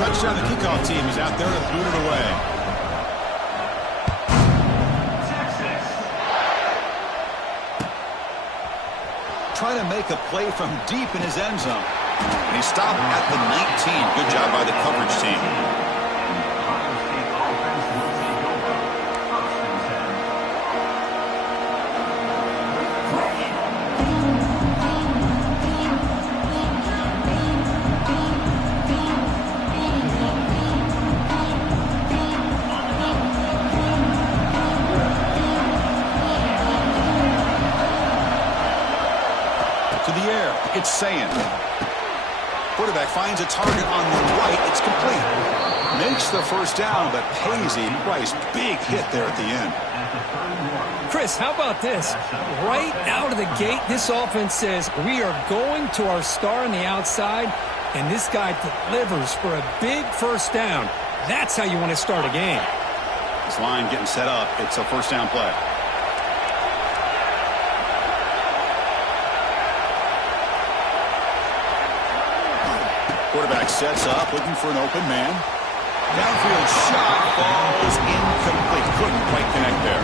touchdown. The kickoff team is out there to boot it away. Trying to make a play from deep in his end zone. And he stopped at the 19. Good job by the coverage team. It's saying. Quarterback finds a target on the right. It's complete. Makes the first down, but pays a price. Big hit there at the end. Chris, how about this? Right out of the gate, this offense says, we are going to our star on the outside, and this guy delivers for a big first down. That's how you want to start a game. This line getting set up. It's a first down play. Quarterback sets up, looking for an open man. Downfield shot falls incomplete. Couldn't quite connect there.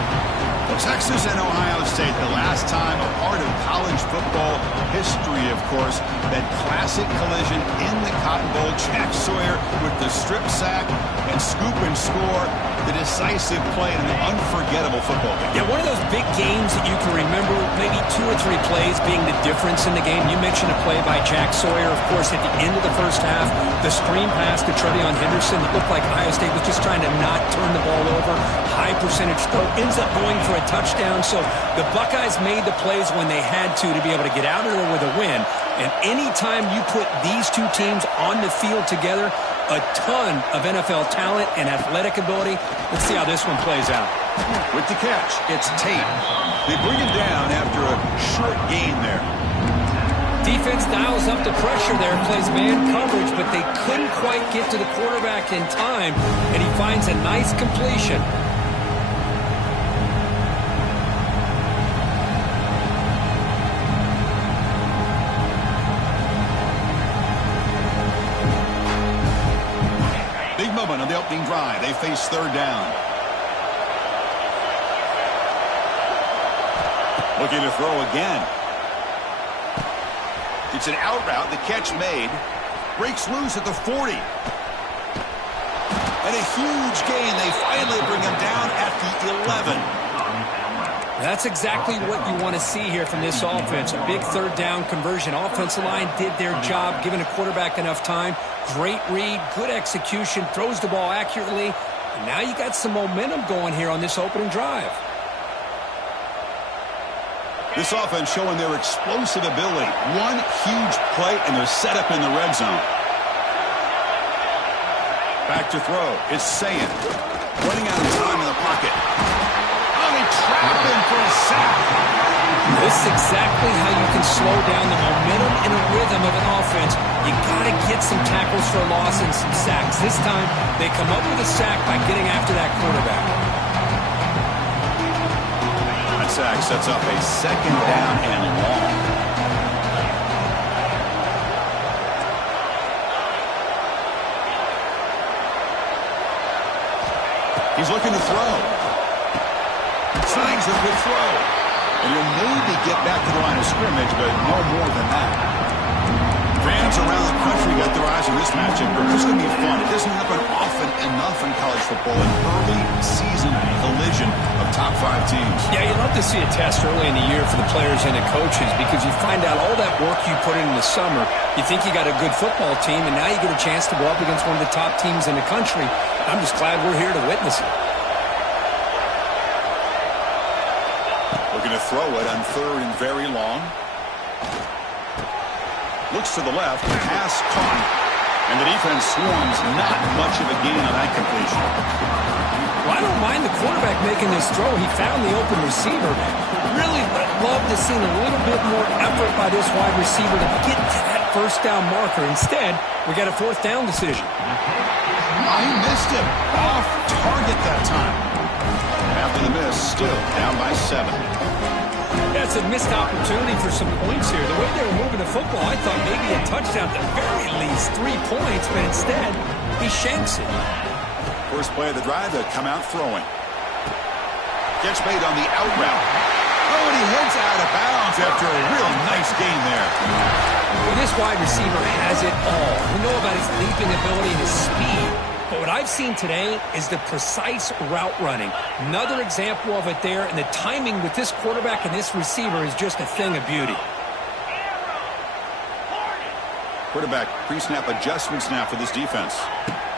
Well, Texas and Ohio State, the last time a part of college football history, of course, that classic collision in the Cotton Bowl. Jack Sawyer with the strip sack and scoop and score. The decisive play in an unforgettable football game. Yeah, one of those big games that you can remember, maybe 2 or 3 plays being the difference in the game. You mentioned a play by Jack Sawyer, of course, at the end of the first half. The screen pass to Trevion Henderson. It looked like Ohio State was just trying to not turn the ball over. High percentage throw. Ends up going for a touchdown. So the Buckeyes made the plays when they had to be able to get out of there with a win. And anytime you put these two teams on the field together, a ton of NFL talent and athletic ability. Let's see how this one plays out. With the catch, it's Tate. They bring him down after a short gain there. Defense dials up the pressure there, plays man coverage, but they couldn't quite get to the quarterback in time, and he finds a nice completion. On the opening drive, they face third down. Looking to throw again. It's an out route. The catch made. Breaks loose at the 40. And a huge gain. They finally bring him down at the 11. That's exactly what you want to see here from this offense. A big third down conversion. Offensive line did their job, giving a quarterback enough time. Great read, good execution, throws the ball accurately. And now you got some momentum going here on this opening drive. This offense showing their explosive ability. One huge play, and they're set up in the red zone. Back to throw. It's Saying. Running out of time in the pocket. Trap him for a sack. This is exactly how you can slow down the momentum and the rhythm of an offense. You got to get some tackles for a loss and some sacks. This time, they come up with a sack by getting after that quarterback. That sack sets up a second down and long. He's looking to throw. Signs a good throw. And he'll maybe get back to the line of scrimmage, but no more than that. Fans around the country got their eyes on this matchup. It's going to be fun. It doesn't happen often enough in college football. An early season collision of top 5 teams. Yeah, you love to see a test early in the year for the players and the coaches because you find out all that work you put in the summer. You think you got a good football team, and now you get a chance to go up against one of the top teams in the country. I'm just glad we're here to witness it. Looking to throw it on third and very long. Looks to the left. Pass caught. And the defense swarms. Not much of a gain on that completion. Well, I don't mind the quarterback making this throw. He found the open receiver. Really would love to see a little bit more effort by this wide receiver to get to that first down marker. Instead, we got a fourth down decision. Oh, he missed him. Off target that time. After the miss, still down by 7. That's a missed opportunity for some points here. The way they were moving the football, I thought maybe a touchdown, at the very least 3 points, but instead, he shanks it. First play of the drive, they'll come out throwing. Gets made on the out route. Oh, and he heads out of bounds after a real nice gain there. Well, this wide receiver has it all. We know about his leaping ability and his speed. But what I've seen today is the precise route running. Another example of it there, and the timing with this quarterback and this receiver is just a thing of beauty. Quarterback pre-snap adjustments now for this defense.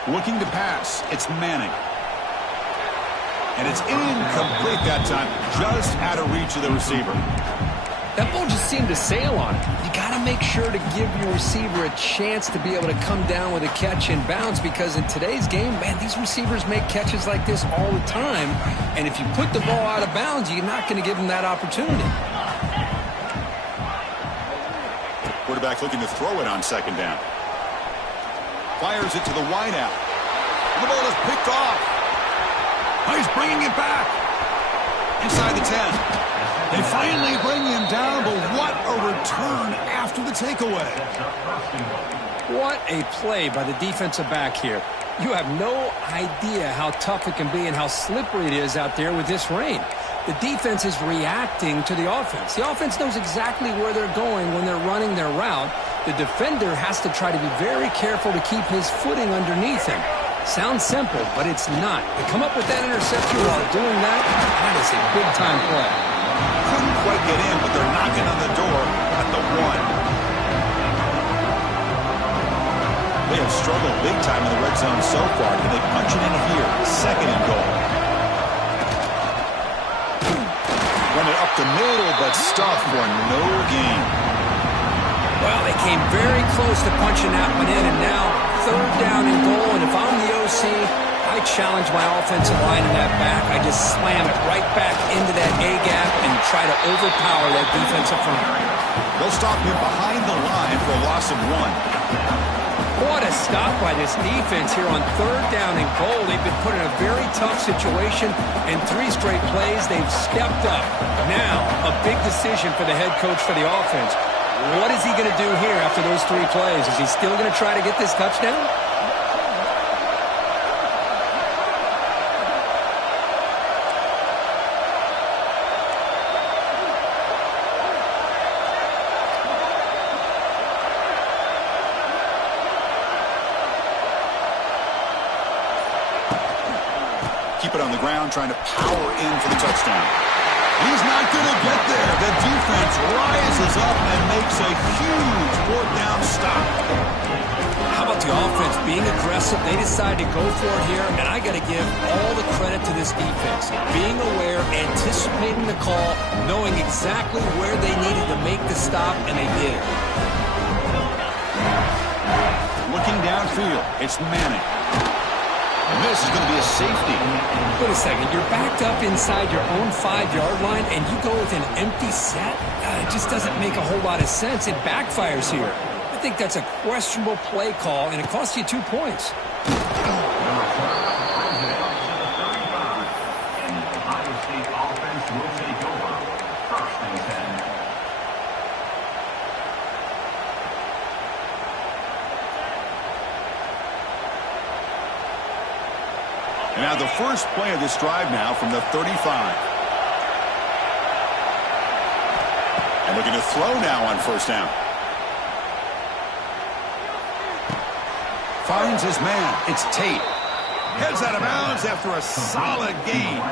Looking to pass. It's Manning. And it's incomplete that time, just out of reach of the receiver. That ball just seemed to sail on it. You got to make sure to give your receiver a chance to be able to come down with a catch and bounce, because in today's game, man, these receivers make catches like this all the time. And if you put the ball out of bounds, you're not going to give them that opportunity. Quarterback looking to throw it on second down. Fires it to the wideout. The ball is picked off. Oh, he's bringing it back. Inside the 10. They finally bring him down, but what a return after the takeaway. What a play by the defensive back here. You have no idea how tough it can be and how slippery it is out there with this rain. The defense is reacting to the offense. The offense knows exactly where they're going when they're running their route. The defender has to try to be very careful to keep his footing underneath him. Sounds simple, but it's not. To come up with that interception while doing that, that is a big-time play. Couldn't quite get in, but they're knocking on the door at the 1. They have struggled big time in the red zone so far. Can they punch it in here? Second and goal. Run it up the middle, but stuffed for no gain. Well, they came very close to punching that one in, and now third down and goal. And if I'm the OC, I challenge my offensive line in that back. I just slam it right back into that A-gap and try to overpower that defensive front. They'll stop him behind the line for a loss of 1. What a stop by this defense here on third down and goal. They've been put in a very tough situation, and 3 straight plays, they've stepped up. Now, a big decision for the head coach for the offense. What is he going to do here after those 3 plays? Is he still going to try to get this touchdown? Keep it on the ground, trying to power in for the touchdown. He's not going to get there. The defense rises up and makes a huge fourth down stop. How about the offense being aggressive? They decide to go for it here, and I got to give all the credit to this defense. Being aware, anticipating the call, knowing exactly where they needed to make the stop, and they did. Looking downfield, it's Manning. And this is going to be a safety. Wait a second. You're backed up inside your own 5-yard line, and you go with an empty set? It just doesn't make a whole lot of sense. It backfires here. I think that's a questionable play call, and it costs you 2 points. And now the first play of this drive now from the 35. And looking to throw now on first down. Finds his man. It's Tate. Heads out of bounds after a solid gain.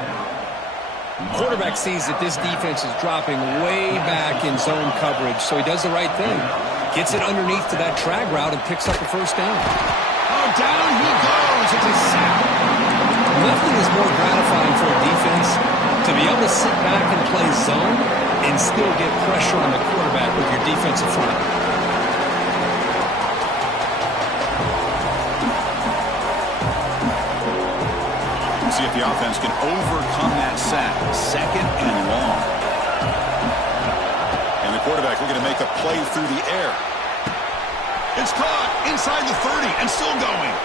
Quarterback sees that this defense is dropping way back in zone coverage, so he does the right thing. Gets it underneath to that drag route and picks up the first down. Oh, down he goes. It's a sack. Nothing is more gratifying for a defense to be able to sit back and play zone and still get pressure on the quarterback with your defensive front. See if the offense can overcome that sack. Second and long. And the quarterback looking to make a play through the air. It's caught inside the 30 and still going.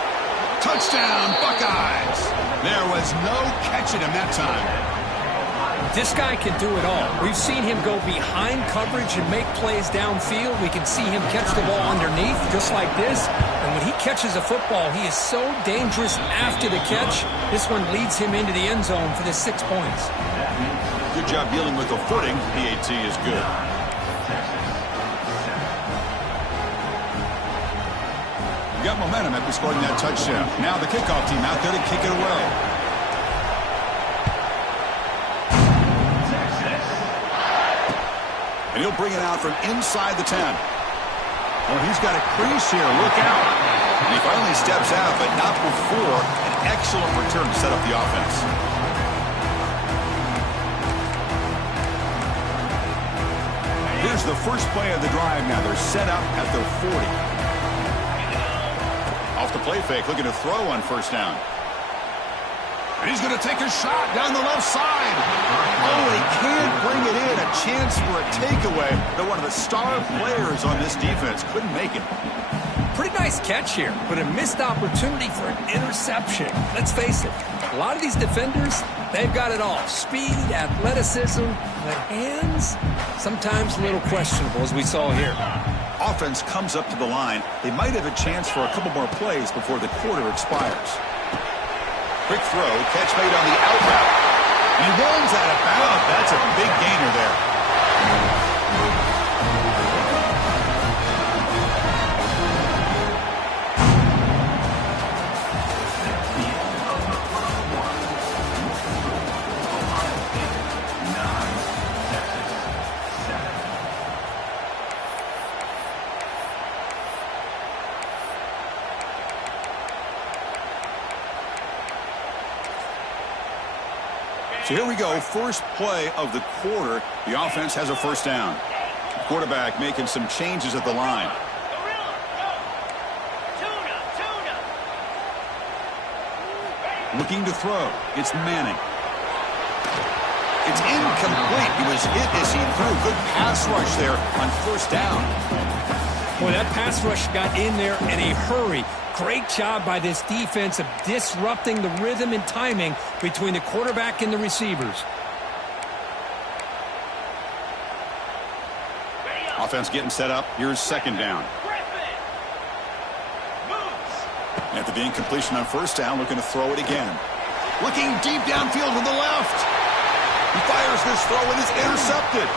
Touchdown, Buckeyes. There was no catching him that time. This guy can do it all. We've seen him go behind coverage and make plays downfield. We can see him catch the ball underneath, just like this. And when he catches a football, he is so dangerous after the catch. This one leads him into the end zone for the 6 points. Good job dealing with the footing. PAT is good. You got momentum after scoring that touchdown. Now the kickoff team out there to kick it away. And he'll bring it out from inside the 10. Oh, he's got a crease here. Look out. And he finally steps out, but not before an excellent return to set up the offense. Here's the first play of the drive now. They're set up at their 40. Off the play fake, looking to throw on first down. And he's going to take a shot down the left side. Oh, they can't bring it in. A chance for a takeaway. They're one of the star players on this defense. Couldn't make it. Pretty nice catch here, but a missed opportunity for an interception. Let's face it, a lot of these defenders, they've got it all. Speed, athleticism, but hands, sometimes a little questionable, as we saw here. Offense comes up to the line. They might have a chance for a couple more plays before the quarter expires. Quick throw, catch made on the out route. He runs out of bounds. That's a big gainer there. So here we go, first play of the quarter. The offense has a first down. The quarterback making some changes at the line. Looking to throw. It's Manning. It's incomplete. He was hit as he threw. Good pass rush there on first down. Boy, that pass rush got in there in a hurry. Great job by this defense of disrupting the rhythm and timing between the quarterback and the receivers. Offense getting set up. Here's second down. After the incompletion on first down, looking to throw it again. Looking deep downfield to the left. He fires this throw and is intercepted.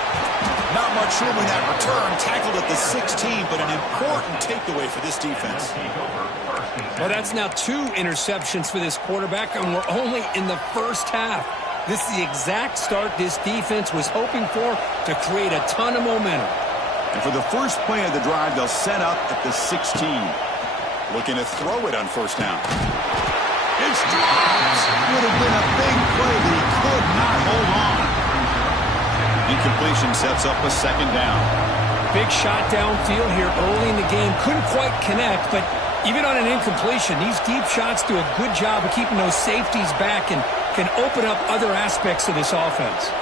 Not much room in that return. Tackled at the 16, but an important takeaway for this defense. Well, that's now 2 interceptions for this quarterback, and we're only in the first half. This is the exact start this defense was hoping for to create a ton of momentum. And for the first play of the drive, they'll set up at the 16. Looking to throw it on first down. It's dropped. Would have been a big play, but he could not hold on. Incompletion sets up a second down. Big shot downfield here early in the game. Couldn't quite connect, but even on an incompletion, these deep shots do a good job of keeping those safeties back and can open up other aspects of this offense.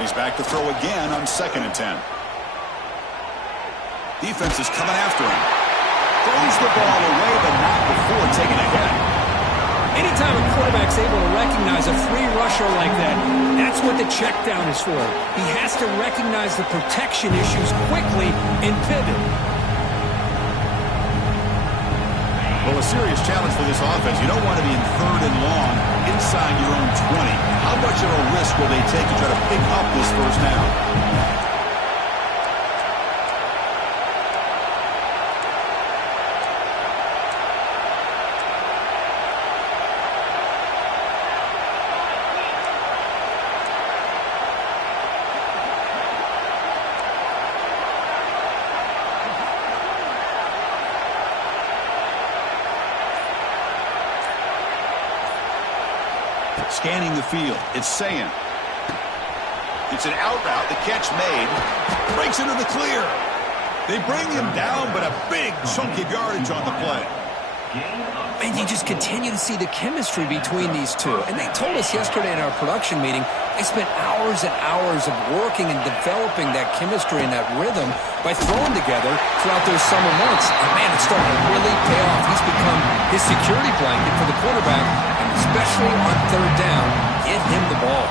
He's back to throw again on 2nd and 10. Defense is coming after him. Throws the ball away, but not before taking a hit. Anytime a quarterback's able to recognize a free rusher like that, that's what the check down is for. He has to recognize the protection issues quickly and pivot. Well, a serious challenge for this offense. You don't want to be in 3rd and long inside your own 20. How much of a risk will they take to try to pick up this first down? Scanning the field. It's saying. It's an out route. The catch made. Breaks into the clear. They bring him down, but a big chunk of yardage on the play. And you just continue to see the chemistry between these two. And they told us yesterday in our production meeting They spent hours and hours of working and developing that chemistry and that rhythm by throwing together throughout those summer months. And, man, it's starting to really pay off. He's become his security blanket for the quarterback, and especially on third down, get him the ball.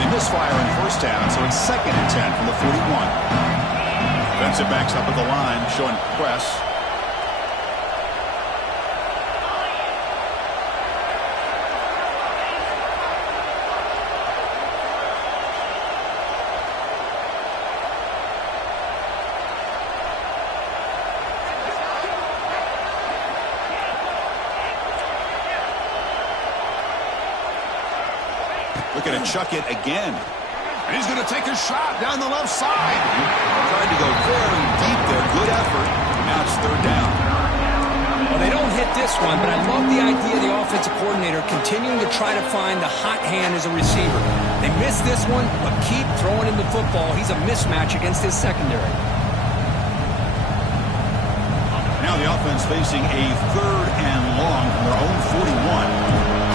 They misfire in first down, so it's 2nd and 10 from the 41. Defensive backs up at the line, showing press. Looking to chuck it again. And he's going to take a shot down the left side. Tried to go very deep there. Good effort. Now it's 3rd down. Well, they don't hit this one, but I love the idea of the offensive coordinator continuing to try to find the hot hand as a receiver. They missed this one, but keep throwing him the football. He's a mismatch against his secondary. Now the offense facing a 3rd and long from their own 41.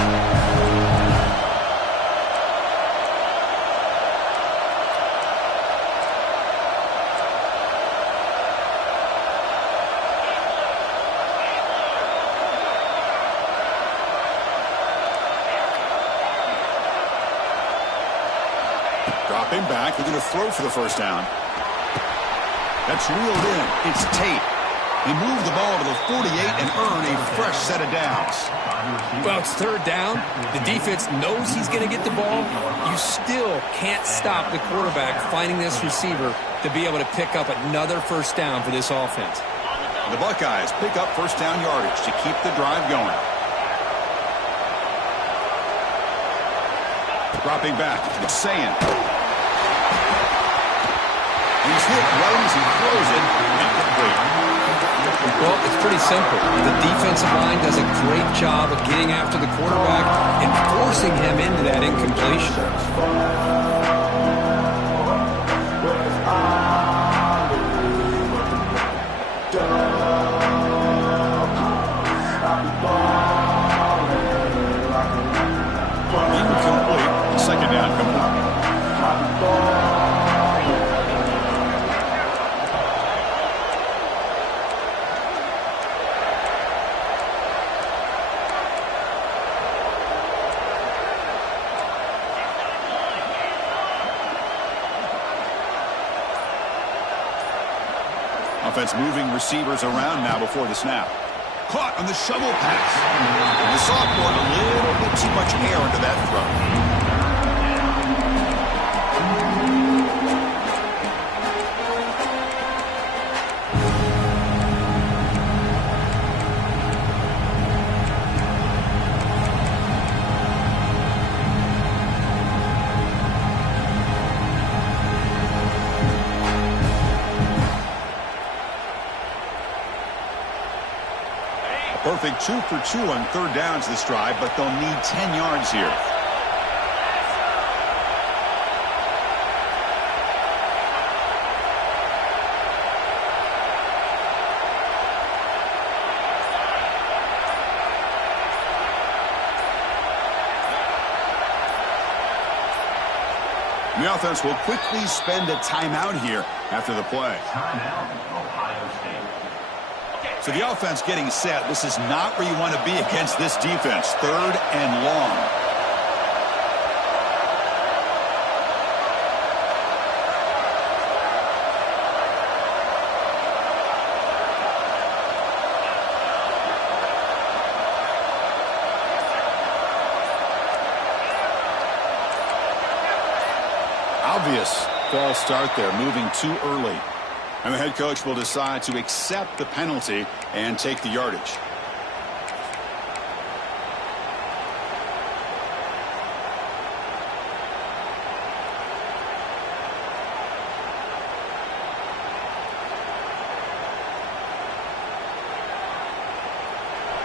Dropping back, they're going to throw for the first down. That's reeled in. It's Tate. He moved the ball to the 48 and earned a fresh set of downs. Well, it's 3rd down. The defense knows he's going to get the ball. You still can't stop the quarterback finding this receiver to be able to pick up another first down for this offense. The Buckeyes pick up first down yardage to keep the drive going. Dropping back, it's saying. He's hit right as he throws it. Incomplete. Well, it's pretty simple. The defensive line does a great job of getting after the quarterback and forcing him into that incompletion. Incomplete. 2nd down complete. Offense moving receivers around now before the snap. Caught on the shovel pass. And the sophomore a little bit too much air into that throw. Perfect 2 for 2 on 3rd downs this drive, but they'll need 10 yards here. The offense will quickly spend a timeout here after the play. Timeout, Ohio State. So the offense getting set. This is not where you want to be against this defense. 3rd and long. Obvious false start there, moving too early. And the head coach will decide to accept the penalty and take the yardage.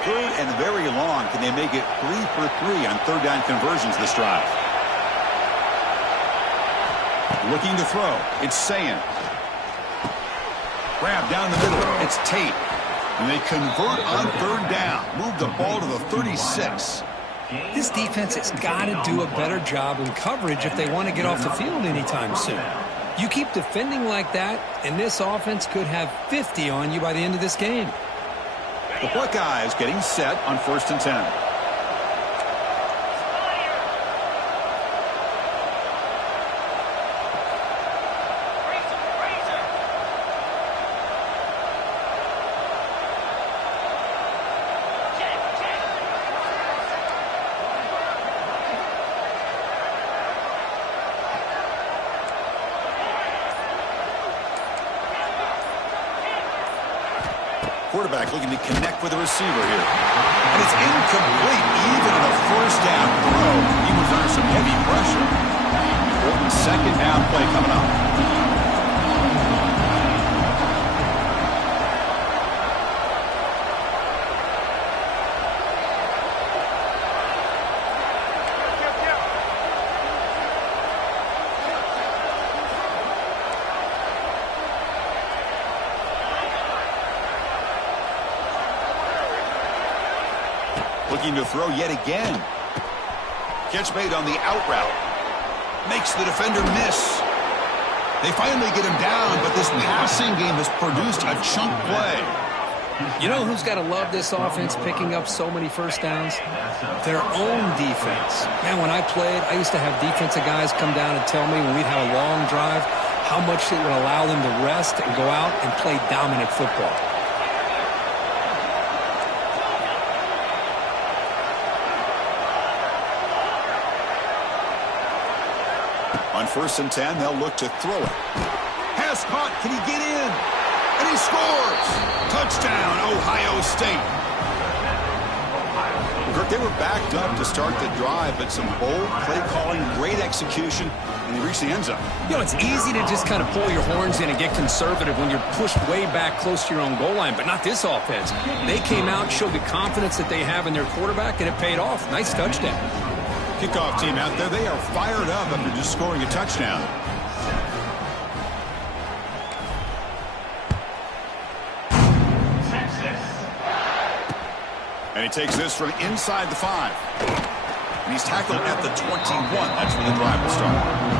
Third and very long. Can they make it 3 for 3 on 3rd down conversions this drive? Looking to throw. It's Sayin. Grab down the middle. It's Tate. And they convert on 3rd down. Move the ball to the 36. This defense has got to do a better job in coverage if they want to get off the field anytime soon. You keep defending like that, and this offense could have 50 on you by the end of this game. The Buckeyes getting set on 1st and 10. Quarterback looking to connect with the receiver here. And it's incomplete even in a first down throw. He was under some heavy pressure. Important second down play coming up. Looking to throw yet again. Catch made on the out route. Makes the defender miss. They finally get him down, but this passing game has produced a chunk play. You know who's got to love this offense picking up so many first downs? Their own defense. Man, when I played, I used to have defensive guys come down and tell me when we'd have a long drive how much it would allow them to rest and go out and play dominant football. On 1st and 10, they'll look to throw it. Pass caught. Can he get in? And he scores! Touchdown, Ohio State. Kirk, they were backed up to start the drive, but some bold play calling, great execution, and they reached the end zone. You know, it's easy to just kind of pull your horns in and get conservative when you're pushed way back close to your own goal line, but not this offense. They came out, showed the confidence that they have in their quarterback, and it paid off. Nice touchdown. Kickoff team out there, they are fired up after just scoring a touchdown. And he takes this from inside the 5. And he's tackled at the 21. That's where the drive will start.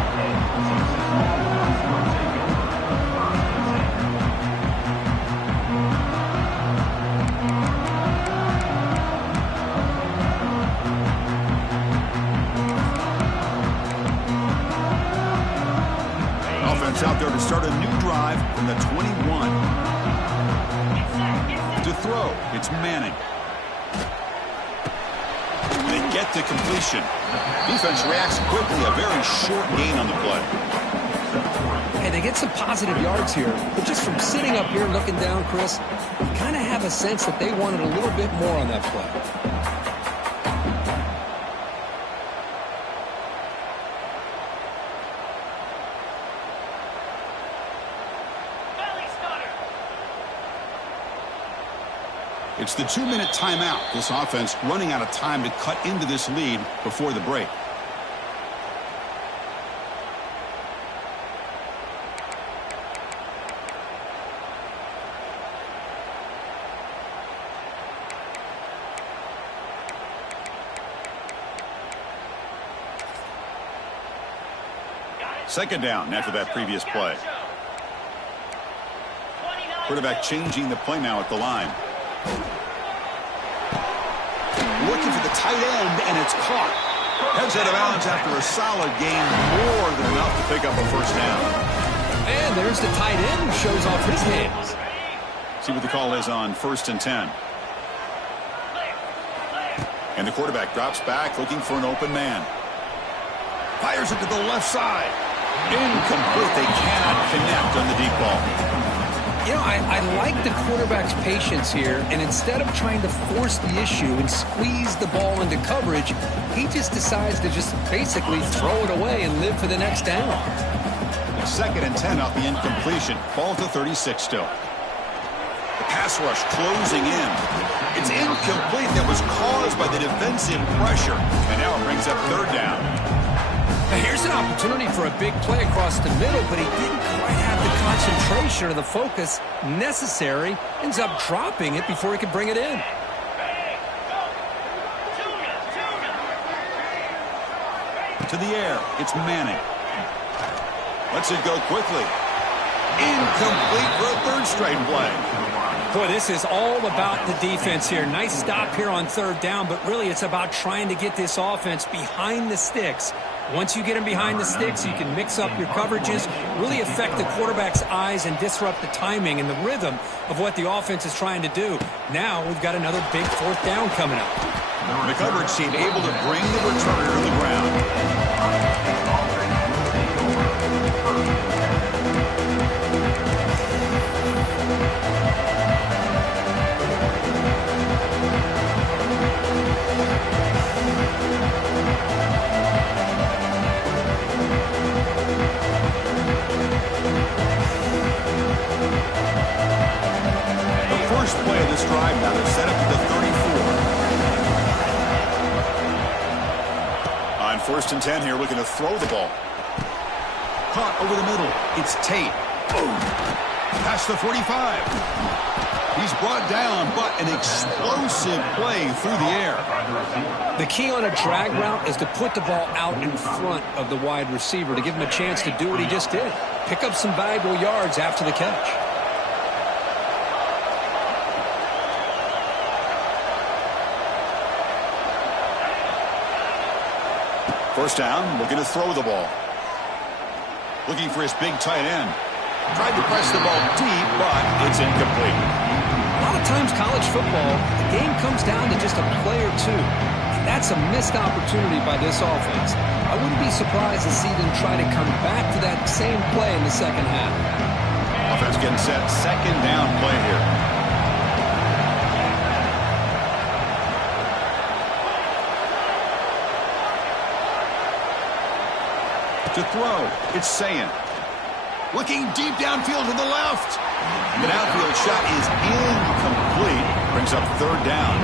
Out there to start a new drive from the 21. To throw, it's Manning. They get the completion. Defense reacts quickly, a very short gain on the play. Hey, they get some positive yards here, but just from sitting up here looking down, Chris, you kind of have a sense that they wanted a little bit more on that play. It's the 2-minute timeout. This offense running out of time to cut into this lead before the break. Second down after that previous play. Quarterback changing the play now at the line. Looking for the tight end, and it's caught. Heads out of bounds after a solid gain, more than enough to pick up a first down. And there's the tight end who shows off his hands. See what the call is on 1st and 10. And the quarterback drops back, looking for an open man. Fires it to the left side. Incomplete. They cannot connect on the deep ball. You know, I like the quarterback's patience here, and instead of trying to force the issue and squeeze the ball into coverage, he just decides to just basically throw it away and live for the next down. 2nd and 10 off the incompletion. Ball to 36 still. The pass rush closing in. It's incomplete. That was caused by the defensive pressure, and now it brings up 3rd down. Now here's an opportunity for a big play across the middle, but he didn't quite have the concentration or the focus necessary. Ends up dropping it before he could bring it in. To the air. It's Manning. Lets it go quickly. Incomplete for a third straight play. Boy, this is all about the defense here. Nice stop here on third down, but really it's about trying to get this offense behind the sticks. Once you get them behind the sticks, you can mix up your coverages, really affect the quarterback's eyes and disrupt the timing and the rhythm of what the offense is trying to do. Now we've got another big fourth down coming up. The coverage team able to bring the returner to the ground. First play of this drive now. They're set up at the 34. On 1st and 10 here, looking to throw the ball. Caught over the middle. It's Tate. Boom. Past the 45. He's brought down, but an explosive play through the air. The key on a drag route is to put the ball out in front of the wide receiver to give him a chance to do what he just did. Pick up some valuable yards after the catch. First down, looking to throw the ball. Looking for his big tight end. Tried to press the ball deep, but it's incomplete. A lot of times college football, the game comes down to just a play or two. And that's a missed opportunity by this offense. I wouldn't be surprised to see them try to come back to that same play in the second half. Offense getting set. Second down play here. To throw, it's Sayin. Looking deep downfield to the left. The downfield shot is incomplete. Brings up third down.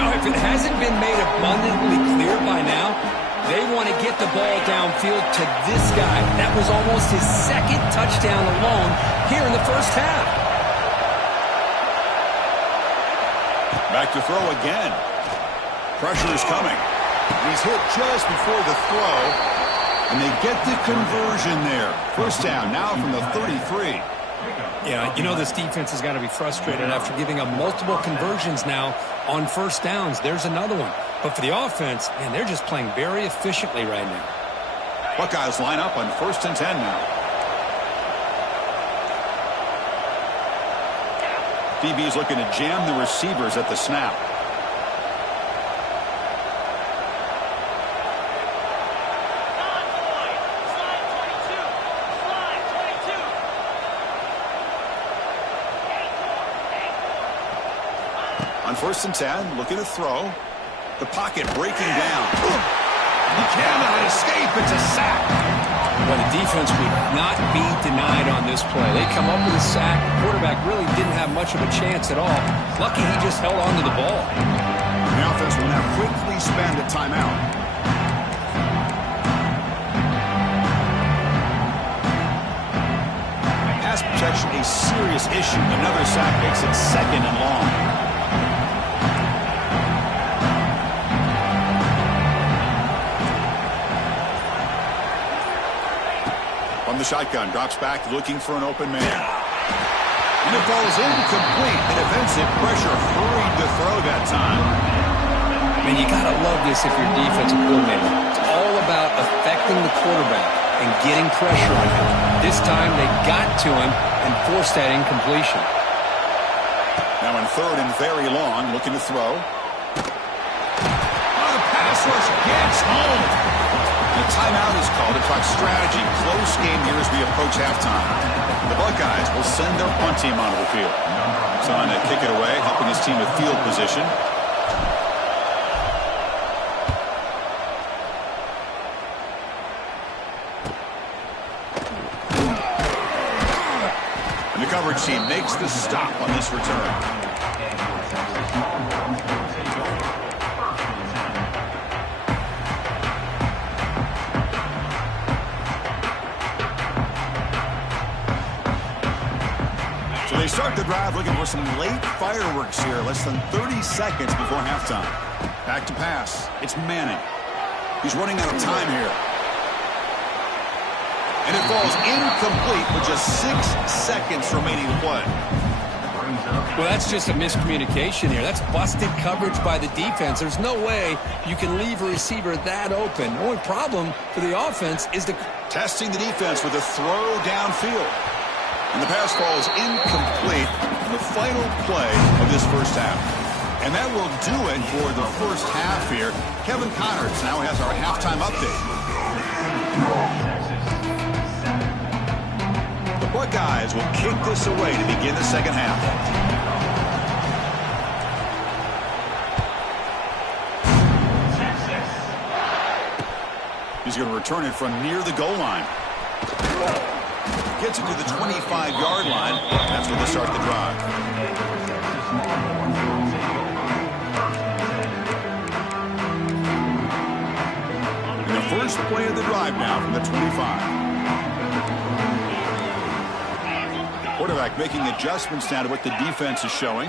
Now, if it hasn't been made abundantly clear by now, they want to get the ball downfield to this guy. That was almost his second touchdown alone here in the first half. Back to throw again. Pressure is coming. He's hit just before the throw. And they get the conversion there. First down now from the 33. Yeah, you know this defense has got to be frustrated after giving up multiple conversions now on first downs. There's another one. But for the offense, man, they're just playing very efficiently right now. Buckeyes line up on 1st and 10 now. DB's looking to jam the receivers at the snap. On 1st and 10, looking to throw. The pocket breaking down. He cannot escape. It's a sack. Well, the defense would not be denied on this play. They come up with a sack. The quarterback really didn't have much of a chance at all. Lucky he just held on to the ball. The offense will now quickly spend a timeout. Pass protection, a serious issue. Another sack makes it 2nd and long. From the shotgun, drops back, looking for an open man. And it falls incomplete. The defensive pressure hurried to throw that time. I mean, you got to love this if you're a defensive coordinator. It's all about affecting the quarterback and getting pressure on him. This time, they got to him and forced that incompletion. Now in 3rd and very long, looking to throw. Oh, the pass rush gets home. The timeout is called to talk strategy. Close game here as we approach halftime. The Buckeyes will send their punt team onto the field. So on to kick it away, helping his team with field position. And the coverage team makes the stop on this return. They start the drive looking for some late fireworks here. Less than 30 seconds before halftime. Back to pass. It's Manning. He's running out of time here. And it falls incomplete with just 6 seconds remaining to play. Well, that's just a miscommunication here. That's busted coverage by the defense. There's no way you can leave a receiver that open. The only problem for the offense is the... Testing the defense with a throw downfield. And the pass falls incomplete in the final play of this first half. And that will do it for the first half here. Kevin Connors now has our halftime update. The Buckeyes will kick this away to begin the second half. He's going to return it from near the goal line. Gets it to the 25-yard line. That's where they start the drive. And the first play of the drive now from the 25. Quarterback making adjustments now to what the defense is showing.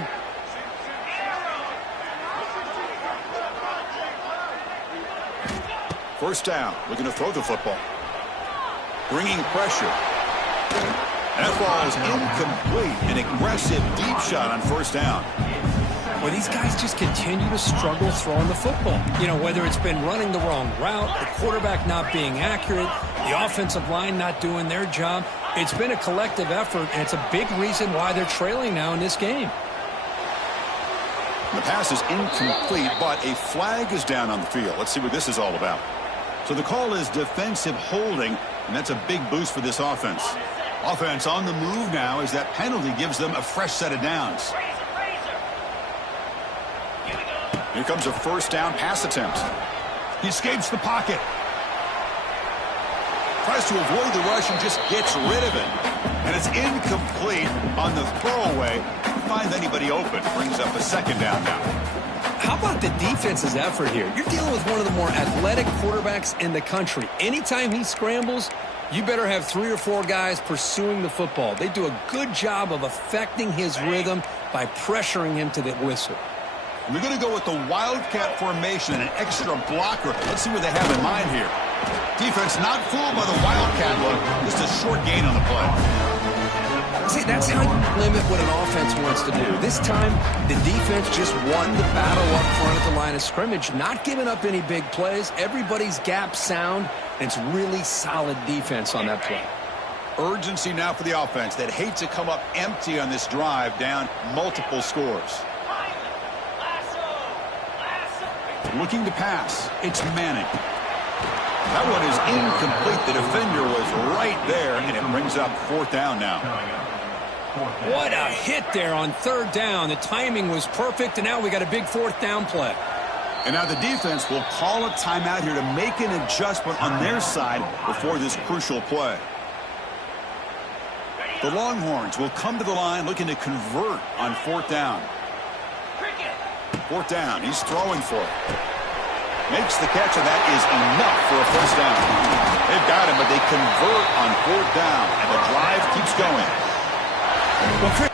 First down, looking to throw the football. Bringing pressure. That falls incomplete. An aggressive deep shot on first down. Well, these guys just continue to struggle throwing the football. You know, whether it's been running the wrong route, the quarterback not being accurate, the offensive line not doing their job. It's been a collective effort, and it's a big reason why they're trailing now in this game. The pass is incomplete, but a flag is down on the field. Let's see what this is all about. So the call is defensive holding, and that's a big boost for this offense. Offense on the move now as that penalty gives them a fresh set of downs. Here comes a first down pass attempt. He escapes the pocket. Tries to avoid the rush and just gets rid of it. And it's incomplete on the throwaway. Finds anybody open. Brings up a second down now. How about the defense's effort here? You're dealing with one of the more athletic quarterbacks in the country. Anytime he scrambles, you better have 3 or 4 guys pursuing the football. They do a good job of affecting his rhythm by pressuring him to the whistle. We're going to go with the Wildcat formation and an extra blocker. Let's see what they have in mind here. Defense not fooled by the Wildcat look. Just a short gain on the play. See, that's how you limit what an offense wants to do. This time, the defense just won the battle up front at the line of scrimmage, not giving up any big plays. Everybody's gap sound, and it's really solid defense on that play. Urgency now for the offense that hate to come up empty on this drive, down multiple scores. Looking to pass. It's Manning. That one is incomplete. The defender was right there, and it brings up fourth down now. What a hit there on third down. The timing was perfect, and now we got a big fourth down play. And now the defense will call a timeout here to make an adjustment on their side before this crucial play. The Longhorns will come to the line looking to convert on fourth down. Fourth down. He's throwing for it. Makes the catch, and that is enough for a first down. They've got him, but they convert on fourth down, and the drive keeps going. Well, Chris,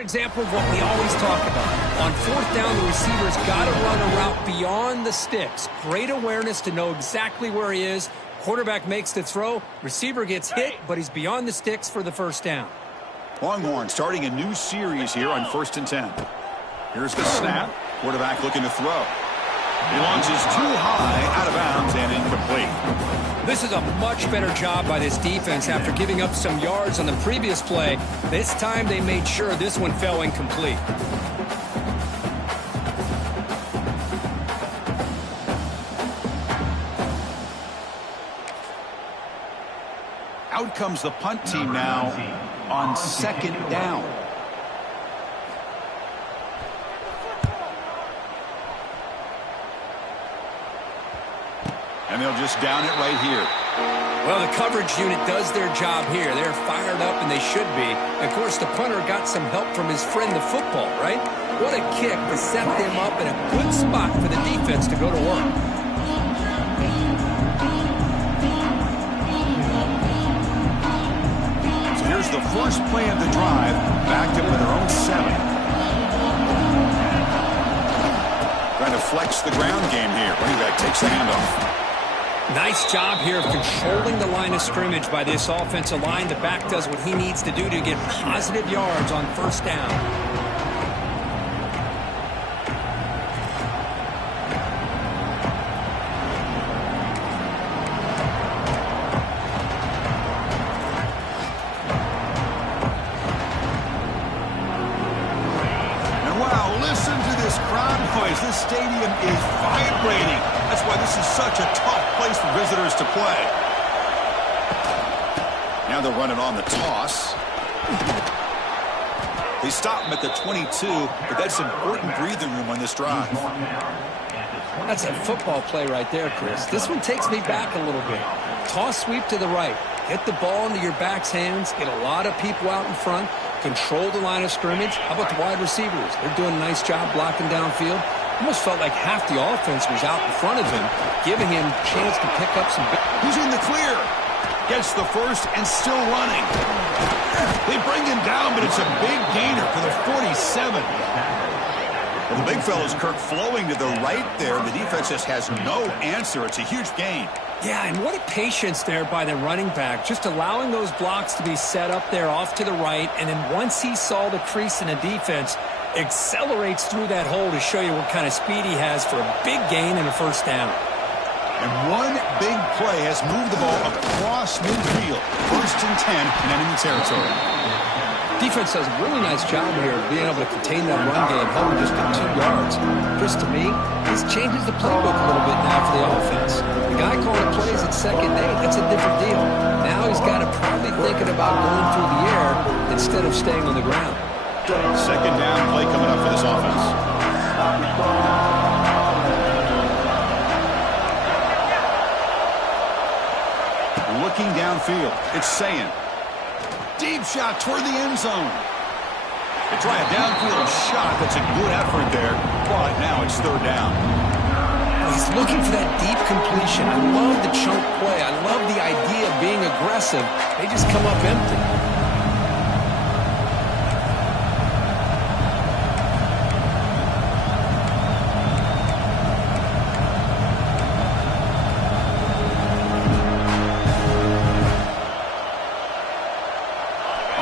Example of what we always talk about. On fourth down, the receiver's got to run a route beyond the sticks. Great awareness to know exactly where he is. Quarterback makes the throw. Receiver gets hit, but he's beyond the sticks for the first down. Longhorn starting a new series here on 1st and 10. Here's the snap. Quarterback looking to throw. He launches too high, out of bounds, and incomplete. This is a much better job by this defense after giving up some yards on the previous play. This time they made sure this one fell incomplete. Out comes the punt team now on 2nd down. And they'll just down it right here. Well, the coverage unit does their job here. They're fired up, and they should be. Of course, the punter got some help from his friend, the football, right? What a kick to set them up in a good spot for the defense to go to work. So here's the first play of the drive, backed up with their own 7. Trying to flex the ground game here. Running back takes the handoff. Nice job here of controlling the line of scrimmage by this offensive line. The back does what he needs to do to get positive yards on first down. This stadium is vibrating. That's why this is such a tough place for visitors to play. Now they're running on the toss. They stop him at the 22, but that's important breathing room on this drive. That's a football play right there, Chris. This one takes me back a little bit. Toss sweep to the right. Get the ball into your back's hands. Get a lot of people out in front. Control the line of scrimmage. How about the wide receivers? They're doing a nice job blocking downfield. Almost felt like half the offense was out in front of him, giving him a chance to pick up some. He's in the clear. Gets the first and still running. They bring him down, but it's a big gainer for the 47. Well, the big fellow's Kirk flowing to the right there. The defense just has no answer. It's a huge gain. Yeah, and what a patience there by the running back, just allowing those blocks to be set up there off to the right, and then once he saw the crease in the defense, accelerates through that hole to show you what kind of speed he has for a big gain and a first down. And one big play has moved the ball across midfield. 1st and 10 in enemy territory. Defense does a really nice job here of being able to contain that run game, held just at 2 yards. Chris, to me, this changes the playbook a little bit now for the offense. The guy calling plays at 2nd and 8, that's a different deal. Now he's got to probably thinking about going through the air instead of staying on the ground. 2nd down play coming up for this offense. Looking downfield, it's Sayin. Deep shot toward the end zone. They try a downfield shot. That's a good effort there, but now it's 3rd down. He's looking for that deep completion. I love the chunk play. I love the idea of being aggressive. They just come up empty.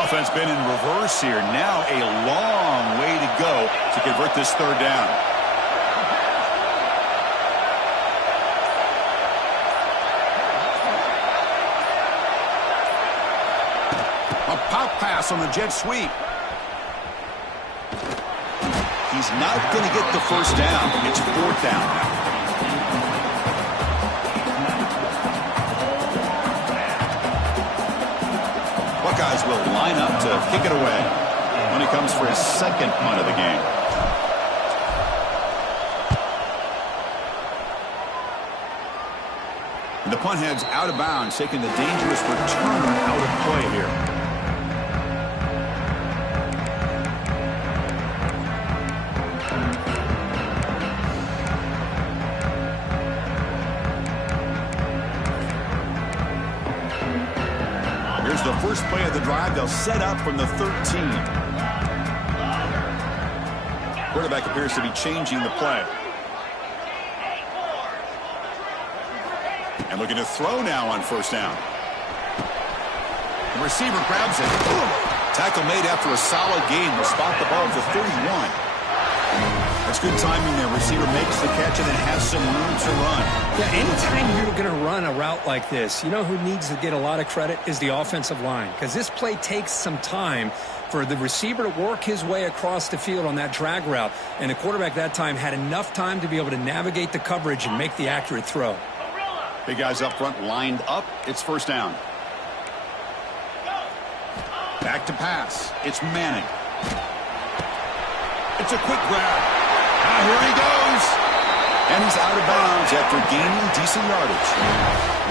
Offense been in reverse here. Now a long way to go to convert this 3rd down. A pop pass on the jet sweep. He's not going to get the first down. It's 4th down now. Buckeyes will line up to kick it away when he comes for his 2nd punt of the game. And the punt heads out of bounds, taking the dangerous returner out of play here. Here's the first play of the drive. They'll set up from the 13. Quarterback appears to be changing the play. And looking to throw now on first down. The receiver grabs it. Tackle made after a solid gain. Will spot the ball at the 31. That's good timing there. Receiver makes the catch and then has some room to run. Yeah, anytime you're going to run a route like this, you know who needs to get a lot of credit is the offensive line. Because this play takes some time for the receiver to work his way across the field on that drag route. And the quarterback that time had enough time to be able to navigate the coverage and make the accurate throw. Big guys up front lined up. It's first down. Back to pass. It's Manning. It's a quick grab. Now here he goes. And he's out of bounds after gaining decent yardage.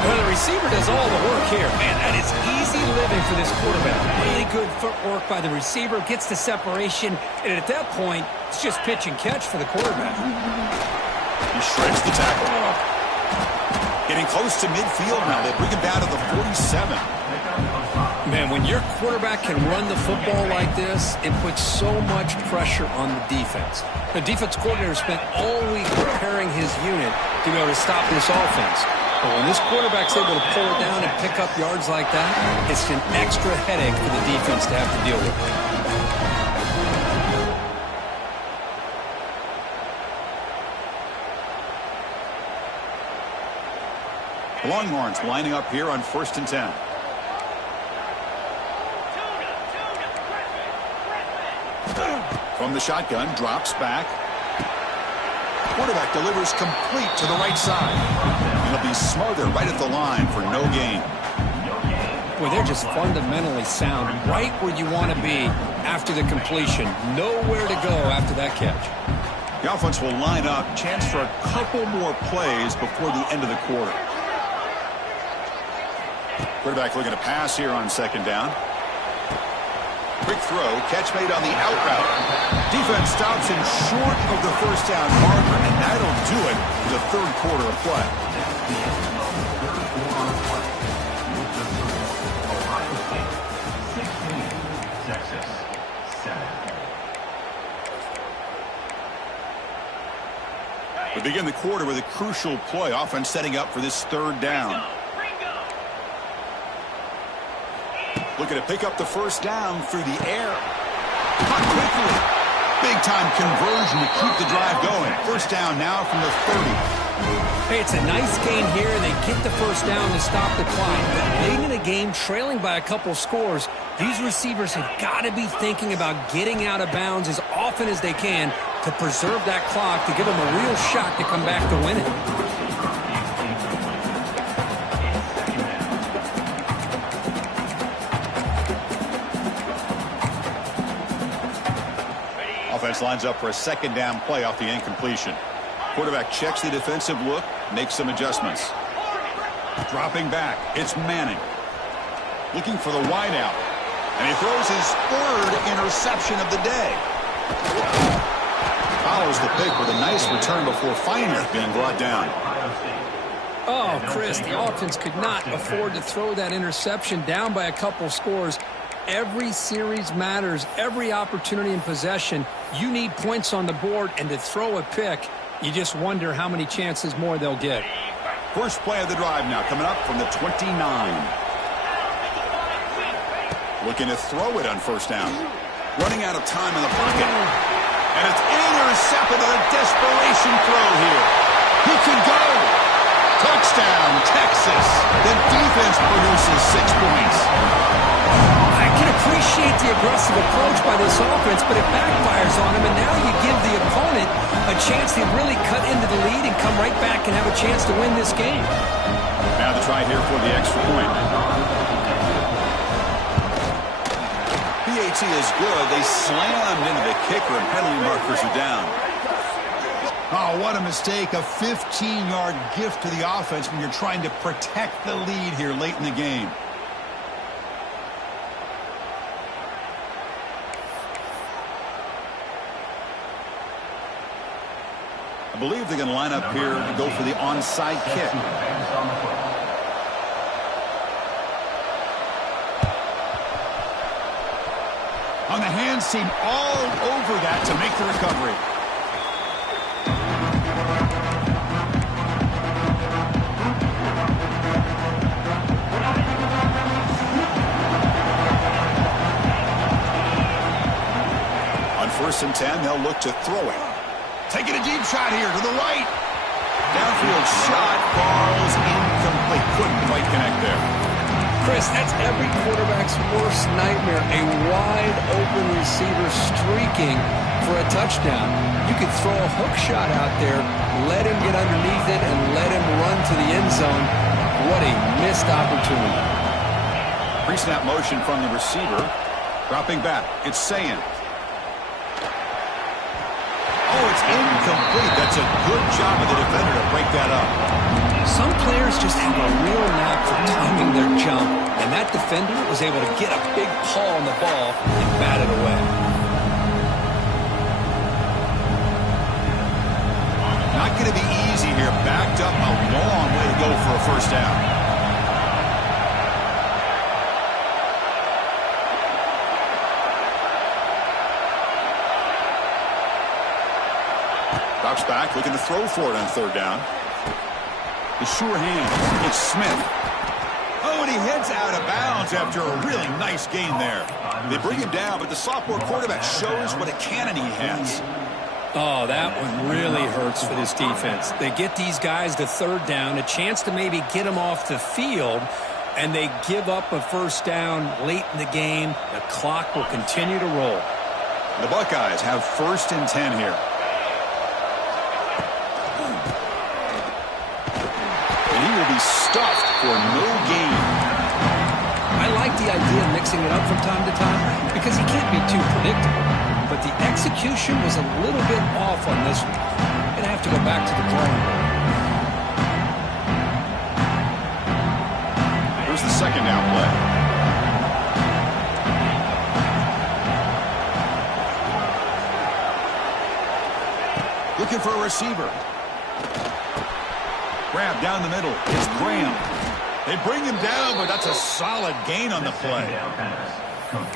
Well, the receiver does all the work here. Man, that is easy living for this quarterback. Really good footwork by the receiver. Gets the separation. And at that point, it's just pitch and catch for the quarterback. He shreds the tackle. Getting close to midfield now. They bring him down to the 47. Man, when your quarterback can run the football like this, it puts so much pressure on the defense. The defense coordinator spent all week preparing his unit to be able to stop this offense. But when this quarterback's able to pull it down and pick up yards like that, it's an extra headache for the defense to have to deal with. The Longhorns lining up here on 1st and 10. From the shotgun, drops back. Quarterback delivers complete to the right side. And he'll be smothered right at the line for no gain. Well, they're just fundamentally sound, right where you want to be after the completion. Nowhere to go after that catch. The offense will line up. Chance for a couple more plays before the end of the quarter. Quarterback looking to pass here on 2nd down. Quick throw, catch made on the out route. Defense stops him short of the first down marker, and that'll do it for the 3rd quarter of play. We begin the quarter with a crucial play. Offense setting up for this 3rd down. Looking to pick up the first down through the air. Caught quickly. Big-time conversion to keep the drive going. First down now from the 30. Hey, it's a nice gain here. They get the first down to stop the clock. But late in the game, trailing by a couple scores, these receivers have got to be thinking about getting out of bounds as often as they can to preserve that clock, to give them a real shot to come back to win it. Offense lines up for a 2nd down play off the incompletion. Quarterback checks the defensive look, makes some adjustments. Dropping back, it's Manning. Looking for the wideout. And he throws his 3rd interception of the day. Follows the pick with a nice return before finally being brought down. Oh, Chris, the offense could not afford to throw that interception down by a couple scores. Every series matters. Every opportunity in possession, you need points on the board, and to throw a pick, you just wonder how many chances more they'll get. First play of the drive now coming up from the 29. Looking to throw it on first down. Running out of time in the pocket. And it's intercepted on a desperation throw here. He can go. Touchdown, Texas. The defense produces 6 points. I can appreciate the aggressive approach by this offense, but it backfires on him, and now you give the opponent a chance to really cut into the lead and come right back and have a chance to win this game. Now the try here for the extra point. PAT is good. They slammed into the kicker, and penalty markers are down. Oh, what a mistake. A 15-yard gift to the offense when you're trying to protect the lead here late in the game. I believe they're going to line up here to go for the onside kick. On the hands team all over that to make the recovery. 10. They'll look to throw it. Taking a deep shot here to the right. Downfield shot falls incomplete. Couldn't quite connect there. Chris, that's every quarterback's worst nightmare. A wide open receiver streaking for a touchdown. You could throw a hook shot out there, let him get underneath it, and let him run to the end zone. What a missed opportunity. Pre-snap motion from the receiver. Dropping back. It's Sayin. Oh, it's incomplete. That's a good job of the defender to break that up. Some players just have a real knack for timing their jump, and that defender was able to get a big paw on the ball and bat it away. Not going to be easy here. Backed up a long way to go for a first down. Drops back, looking to throw for it on third down. The sure hands. It's Smith. Oh, and he heads out of bounds after a really nice gain there. They bring him down, but the sophomore quarterback shows what a cannon he has. Oh, that one really hurts for this defense. They get these guys to third down, a chance to maybe get them off the field, and they give up a first down late in the game. The clock will continue to roll. The Buckeyes have 1st and 10 here. And he will be stuffed for no gain. I like the idea of mixing it up from time to time because he can't be too predictable. But the execution was a little bit off on this one. Gonna have to go back to the drawing board. Here's the second down play. Looking for a receiver. Grab down the middle. It's Graham. They bring him down, but that's a solid gain on the play.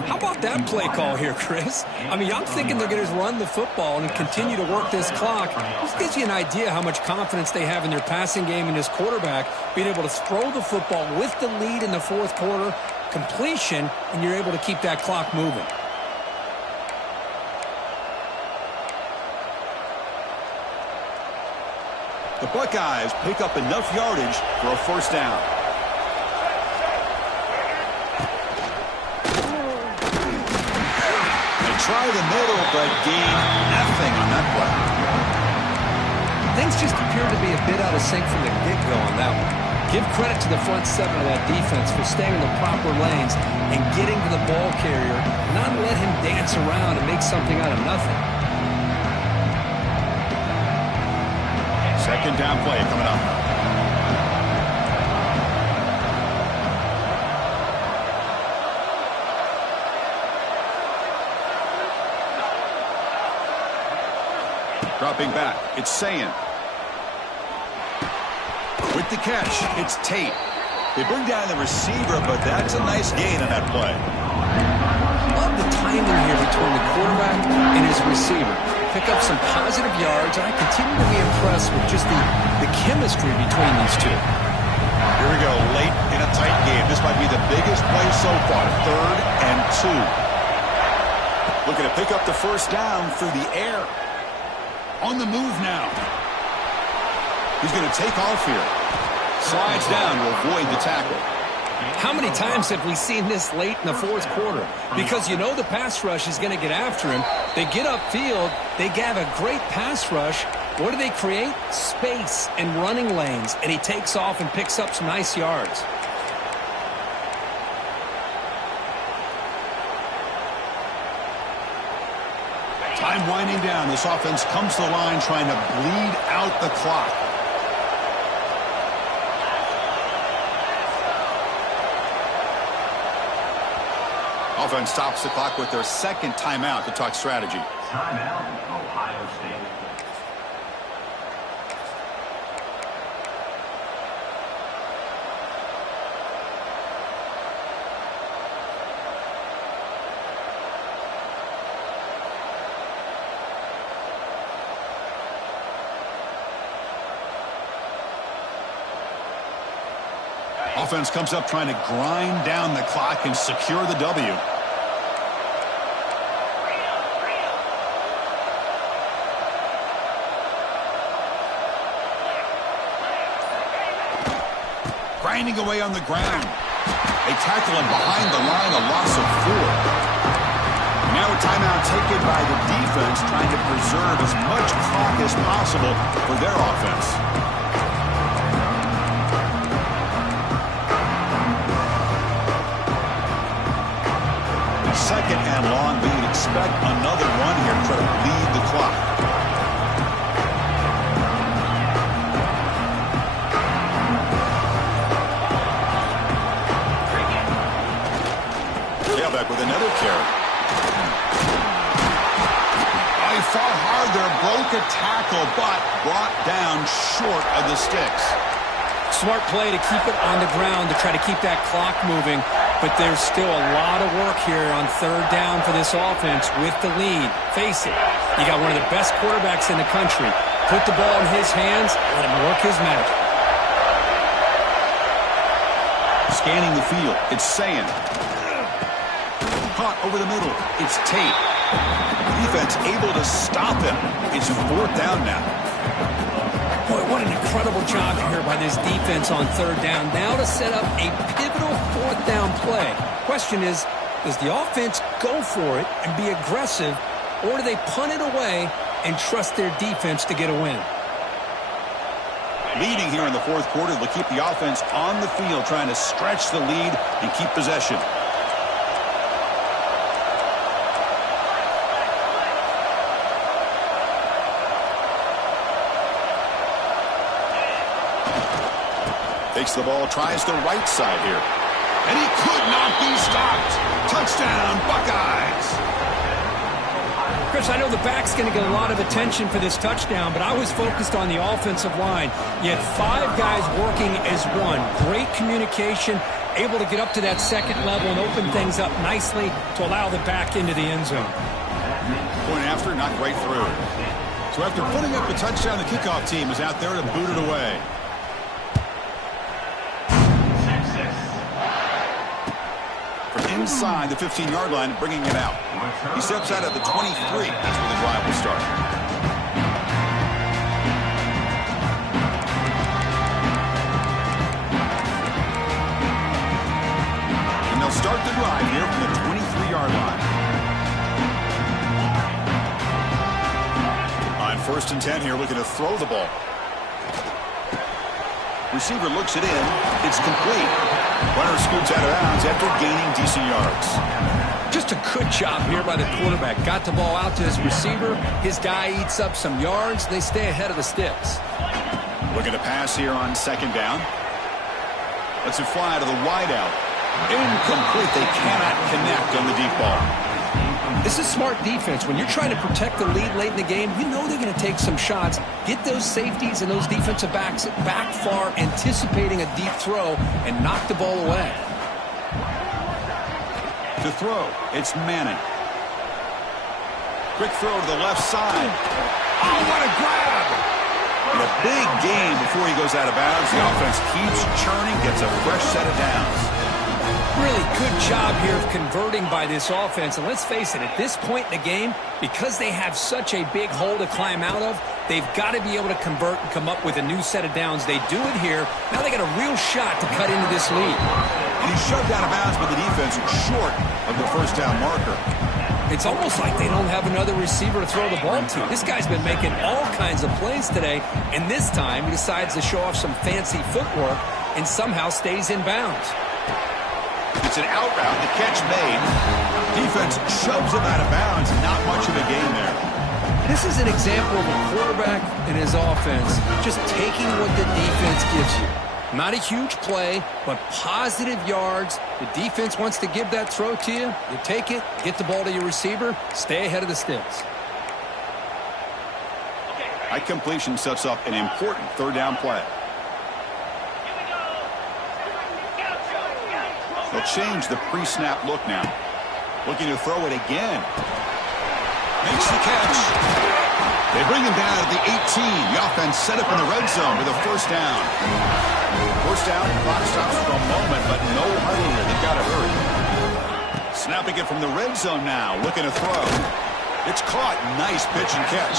How about that play call here, Chris? I mean, I'm thinking they're going to run the football and continue to work this clock. This gives you an idea how much confidence they have in their passing game and his quarterback being able to throw the football with the lead in the fourth quarter, completion, and you're able to keep that clock moving. The Buckeyes pick up enough yardage for a first down. Try the middle, but gain nothing on that play. Things just appear to be a bit out of sync from the get-go on that one. Give credit to the front seven of that defense for staying in the proper lanes and getting to the ball carrier, not let him dance around and make something out of nothing. Second down play coming up. Dropping back, it's Sayin. With the catch, it's Tate. They bring down the receiver, but that's a nice gain on that play. Love the timing here between the quarterback and his receiver. Pick up some positive yards, and I continue to be impressed with just the chemistry between these two. Here we go, late in a tight game. This might be the biggest play so far, 3rd and 2. Looking to pick up the first down through the air. On the move now. He's going to take off here. Slides down to avoid the tackle. How many times have we seen this late in the fourth quarter? Because you know the pass rush is going to get after him. They get upfield. They have a great pass rush. What do they create? Space and running lanes. And he takes off and picks up some nice yards. Time winding down. This offense comes to the line trying to bleed out the clock. Offense stops the clock with their second timeout to talk strategy. Timeout, Ohio State. Offense comes up trying to grind down the clock and secure the W. grinding away on the ground. They tackle him behind the line, a loss of 4. Now a timeout taken by the defense, trying to preserve as much clock as possible for their offense. Second and long, we would expect another one here to try to lead the clock. Tailback with another carry. Oh, he fought hard there, broke a tackle, but brought down short of the sticks. Smart play to keep it on the ground to try to keep that clock moving. But there's still a lot of work here on third down for this offense with the lead. Face it, you got one of the best quarterbacks in the country. Put the ball in his hands, let him work his magic. Scanning the field, it's Sayin. Caught over the middle, it's Tate. Defense able to stop him. It's fourth down now. Boy, what an incredible job here by this defense on third down. Now to set up a pivotal fourth down play. Question is, does the offense go for it and be aggressive, or do they punt it away and trust their defense to get a win? Leading here in the fourth quarter, they'll keep the offense on the field, trying to stretch the lead and keep possession. Takes the ball, tries the right side here. And he could not be stopped. Touchdown, Buckeyes. Chris, I know the back's going to get a lot of attention for this touchdown, but I was focused on the offensive line. You had 5 guys working as one. Great communication, able to get up to that second level and open things up nicely to allow the back into the end zone. Point after, not right through. So after putting up a touchdown, the kickoff team is out there to boot it away. Inside the 15-yard line, bringing it out. He steps out at the 23. That's where the drive will start. And they'll start the drive here from the 23-yard line. On 1st and 10 here, looking to throw the ball. Receiver looks it in. It's complete. Runner scoots out of bounds after gaining decent yards. Just a good job here by the quarterback. Got the ball out to his receiver. His guy eats up some yards. They stay ahead of the sticks. Looking to pass here on 2nd down. Lets it fly to the wideout. Incomplete. They cannot connect on the deep ball. This is smart defense. When you're trying to protect the lead late in the game, you know they're going to take some shots. Get those safeties and those defensive backs back far, anticipating a deep throw, and knock the ball away. To throw, it's Manning. Quick throw to the left side. Oh, what a grab! And a big gain before he goes out of bounds. The offense keeps churning, gets a fresh set of downs. Really good job here of converting by this offense. And let's face it, at this point in the game, because they have such a big hole to climb out of, they've got to be able to convert and come up with a new set of downs. They do it here. Now they got a real shot to cut into this lead. And he's shoved out of bounds by the defense short of the first down marker. It's almost like they don't have another receiver to throw the ball to. This guy's been making all kinds of plays today, and this time he decides to show off some fancy footwork and somehow stays in bounds. It's an out route, the catch made. Defense shoves him out of bounds. Not much of a gain there. This is an example of a quarterback and his offense just taking what the defense gives you. Not a huge play, but positive yards. The defense wants to give that throw to you. You take it, get the ball to your receiver, stay ahead of the sticks. High completion sets up an important third down play. They'll change the pre-snap look now. Looking to throw it again. Makes the catch. They bring him down at the 18. The offense set up in the red zone with a first down. First down, clock stops for a moment, but no hurry here. They've got to hurry. Snapping it from the red zone now. Looking to throw. It's caught. Nice pitch and catch.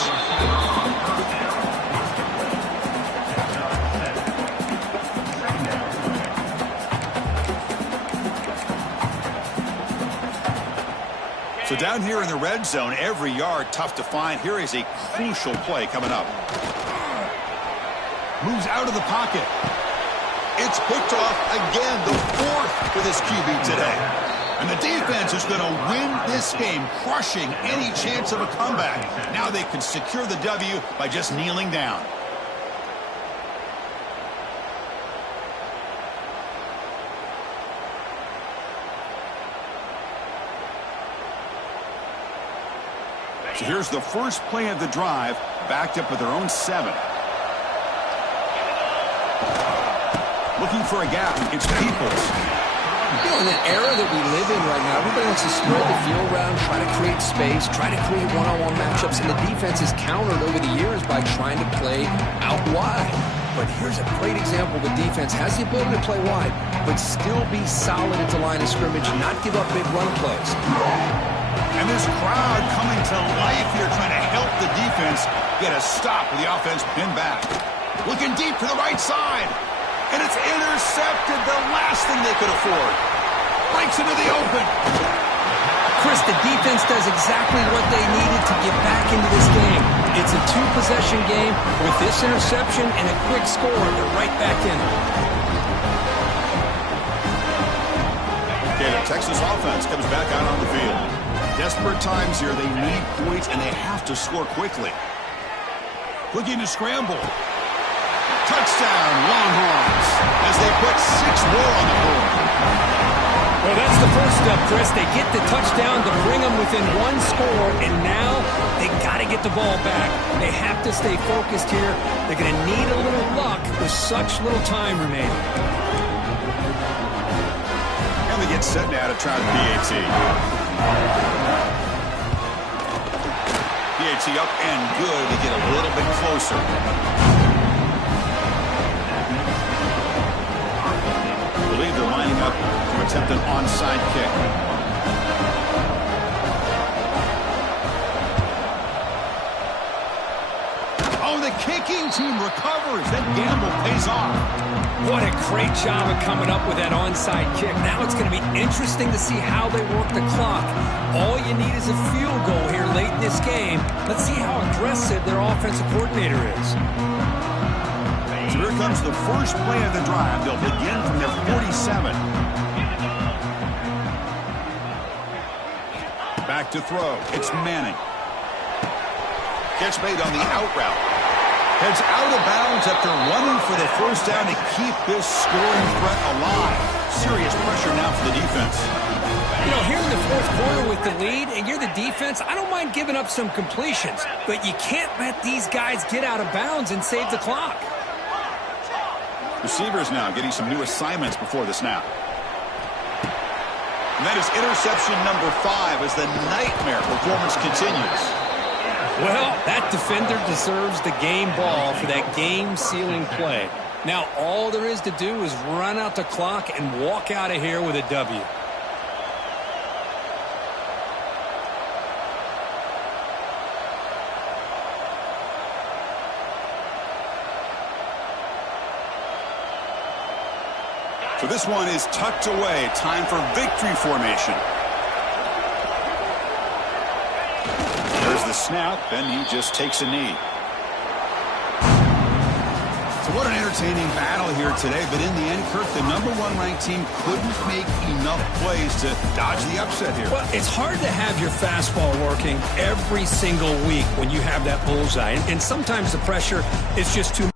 So down here in the red zone, every yard tough to find. Here is a crucial play coming up. Moves out of the pocket. It's picked off again, the fourth for this QB today. And the defense is going to win this game, crushing any chance of a comeback. Now they can secure the W by just kneeling down. So here's the first play of the drive, backed up with their own 7. Looking for a gap. It's Peoples. You know, in the era that we live in right now, everybody wants to spread the field around, try to create space, try to create one-on-one matchups, and the defense is countered over the years by trying to play out wide. But here's a great example. The defense has the ability to play wide, but still be solid at the line of scrimmage and not give up big run plays. And this crowd coming to life here, trying to help the defense get a stop with the offense pinned back. Looking deep to the right side. And it's intercepted, the last thing they could afford. Breaks into the open. Chris, the defense does exactly what they needed to get back into this game. It's a 2-possession game. With this interception and a quick score, they're right back in it. Okay, the Texas offense comes back out on the field. Desperate times here. They need points, and they have to score quickly. Looking to scramble. Touchdown, Longhorns, as they put 6 more on the board. Well, that's the first step, Chris. They get the touchdown to bring them within 1 score, and now they got to get the ball back. They have to stay focused here. They're going to need a little luck with such little time remaining. And they get set now to try the PAT. PAT up and good. They get a little bit closer. They're lining up to attempt an onside kick. Oh, the kicking team recovers. That gamble pays off. What a great job of coming up with that onside kick. Now it's going to be interesting to see how they work the clock. All you need is a field goal here late in this game. Let's see how aggressive their offensive coordinator is. So here comes the first play of the drive. They'll begin from their 47. Back to throw. It's Manning. Catch made on the out route. Heads out of bounds after running for the first down to keep this scoring threat alive. Serious pressure now for the defense. You know, here in the fourth quarter with the lead, and you're the defense, I don't mind giving up some completions, but you can't let these guys get out of bounds and save the clock. Receivers now getting some new assignments before the snap. And that is interception number 5 as the nightmare performance continues. Well, that defender deserves the game ball for that game-sealing play. Now, all there is to do is run out the clock and walk out of here with a W. So this one is tucked away. Time for victory formation. There's the snap, and he just takes a knee. So what an entertaining battle here today. But in the end, Kirk, the #1 ranked team couldn't make enough plays to dodge the upset here. Well, it's hard to have your fastball working every single week when you have that bullseye. And sometimes the pressure is just too much.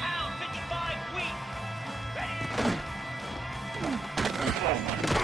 Pound 55 weak. Ready?